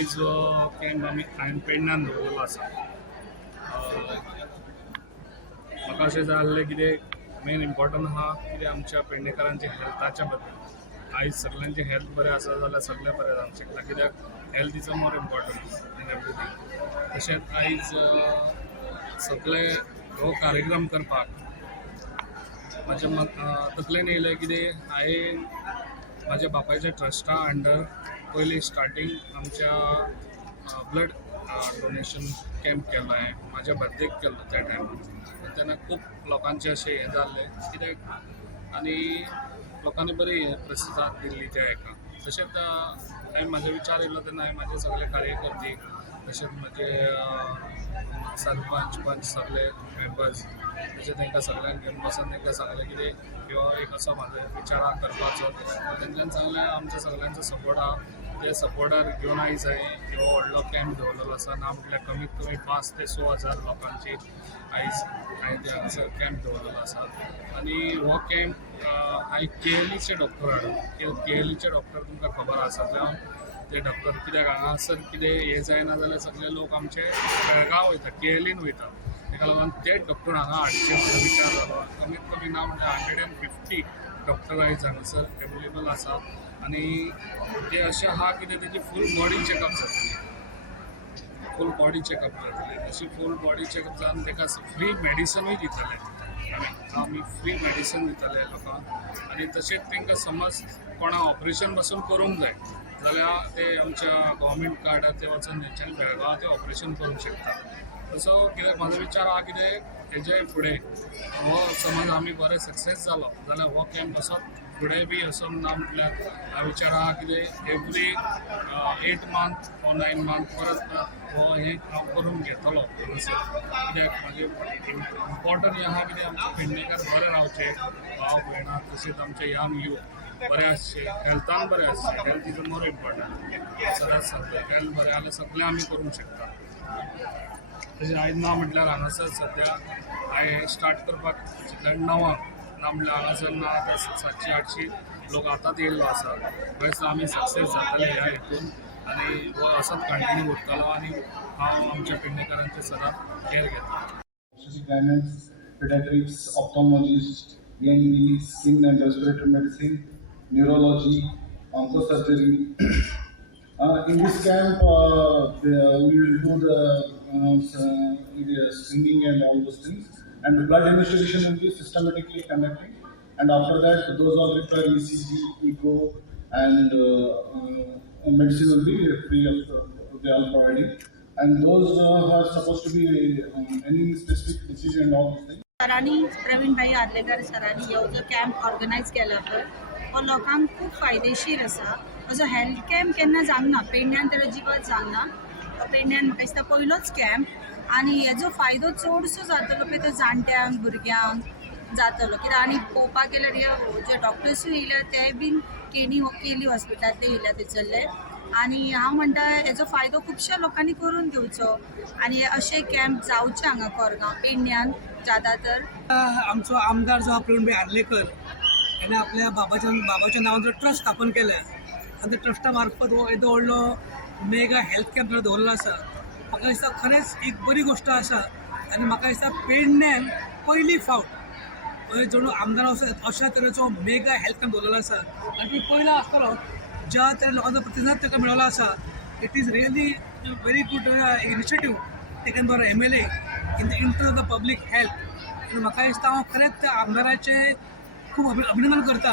आयज कॅम्प आमी हांवें पेडण्यान दवरलेलो आसा. म्हाका अशें जाल्लें कितें मेन इम्पॉर्टंट आहा कितें आमच्या पेडणेकारांच्या हेल्थाच्या बद्दल. आयज सगळ्यांचे हेल्थ बरें आसा जाल्यार सगळें बरें जावंक शकता, कित्याक health is a more important in everything. तशेंच आयज सगळे हो कार्यक्रम करपाक म्हाज्या तकलेन येयलें कितें हांवें म्हाज्या बापायच्या ट्रस्टा अंडर पयलीं स्टार्टींग आमच्या ब्लड डोनेशन कॅम्प केल्लो हांवें म्हाज्या बर्थडेक केल्लो त्या टायमार. तेन्ना खूब लोकांचें अशें हें जाल्लें कित्याक आनी लोकांनी बरी प्रतिसाद दिल्ली त्या हेका. तशेंच हांवें म्हाजो विचार येयलो तेन्ना हांवें म्हाजे सगळे कार्यकर्ते तशेंच म्हाजे सरपंच पंच सगळे मेंबर्स तशें तांकां सगळ्यांक घेवन बसून तांकां सांगलें कितें ह्यो एक असो म्हाजो विचार करपाचो. तेंच्यांनी सांगलें आमच्या सगळ्यांचो सपोर्ट आहा, ते सपोर्टार घेवन आयज हांवें ह्यो व्हडलो कॅम्प दवरलेलो आसा. ना म्हटल्यार कमीत कमी 5 ते 6 हजार लोकांची आयज हांवें ते हांगासर कॅम्प दवरलेलो आसा. आनी हो कॅम्प हांवें केएलईचे डॉक्टर हाडून केएलईचे डॉक्टर तुमकां खबर आसा जावं ते डॉक्टर कित्याक हांगासर कितें हें जायना जाल्यार सगळे लोक आमचे बेळगांव वयता केएलईन वयता. ताका लागून तेच डॉक्टर हांगा हाडचे म्हजो विचार जालो. कमीत कमी ना म्हटल्यार 150 डॉक्टर आयज हांगासर एवेलेबल आसा. आनी ते अशें आहा की तेजी फूल बॉडी चॅकअप जातली. फूल बॉडी चॅकअप जातली. तशी फूल बॉडी चॅकअप जावन ताका फ्री मेडिसनूय दितले आमी फ्री मेडिसन दितले लोकांक. आनी तशेंच तांकां समज कोणा ऑपरेशन पासून करूंक जाय जाल्यार ते आमच्या गव्हर्मेंट कार्डार ते वचून तेंच्यांनी बेळगांव ते ऑपरेशन करूंक शकता. तसो कित्याक म्हाजो विचार आहा कितें हेजे फुडें हो समज आमी बरे सक्सेस जालो जाल्यार हो कॅम्प असो फुडें बी असो ना म्हटल्यार विचार आहा कितें एवरी 8 मंथ or 9 मंथ परत हो हे हांव करून घेतलो हांगासर. कित्याक म्हाजे इम्पॉर्टंट हें आहा कितें आमचे पेडणेकार बरे रावचे, भाव भयणां तशेंच आमचे यंग यूथ बरे आसचे, हेल्थान बरे आसचे. Health is a more important. सदांच सांगता हेल्थ बरें जाल्यार सगळें आमी करूंक शकता. तशें आयज ना म्हटल्यार हांगासर सद्या हांवें स्टार्ट करपाक चिंतल्या 9 ना म्हटल्यार हांगासर ना ते 700-800 लोक आतांच येयल्लो आसा. खंयच आमी सक्सेस जातले ह्या हेतून आनी हो असोच कंटिन्यू उरतलो आनी हांव आमच्या पेडणेकारांचे सदांच केअर घेता. Pediatrics, ophthalmologist, ENT, skin and respiratory medicine, neurology, oncosurgery. In this camp, we will do the screening and all those things. And the blood administration will be systematically conducted. And after that, those all require ECG, echo, and medicine will be free of they are providing. And those are supposed to be any specific disease and all those things. सरांनी प्रवीणभाई आर्लेकर सरांनी ह्यो जो camp organise केला पळय हो लोकांक खूब फायदेशीर आसा. असो हेल्थ कॅम्प केन्ना जावना पेडण्यान तर अजिबात जावना. पेडण्यान म्हाका दिसता पयलोच कॅम्प आनी हेजो फायदो चडसो जातलो पळय तो जाणट्यांक भुरग्यांक जातलो. कित्याक आनी पळोवपाक गेल्यार हे जे डॉक्टर्सूय येयल्या ते बीन केली हॉस्पिटलांतले येयल्या थंयसरले. आनी हांव म्हणटा हेजो फायदो खुबश्या लोकांनी करून घेवचो आनी अशे कॅम्प जावचे हांगा कोरगांव पेडण्यान जाता तर. आमचो आमदार जो प्रवीणभाई आर्लेकर याने आपल्या बाबाच्या नावान जो ट्रस्ट स्थापन केला आणि त्या ट्रस्टा मार्फत हो येदो व्हडलो मेगा हेल्थ कॅम्प दवरलेलो आसा. म्हाका दिसता खरेंच एक बरी गोश्ट आसा आनी म्हाका दिसता पेडण्यान पयली फावट जणू आमदार अशा तरेचो मेगा हेल्थ कॅम्प दवरलेलो आसा आनी तो पयलो आसतलो ज्या तरेन लोकांचो प्रतिसाद ताका मेळ्ळो आसा. It is really very good initiative taken by MLA in the interest of the public health. आनी म्हाका दिसता हांव खरेंच त्या आमदाराचें खूब अभिनंदन करता.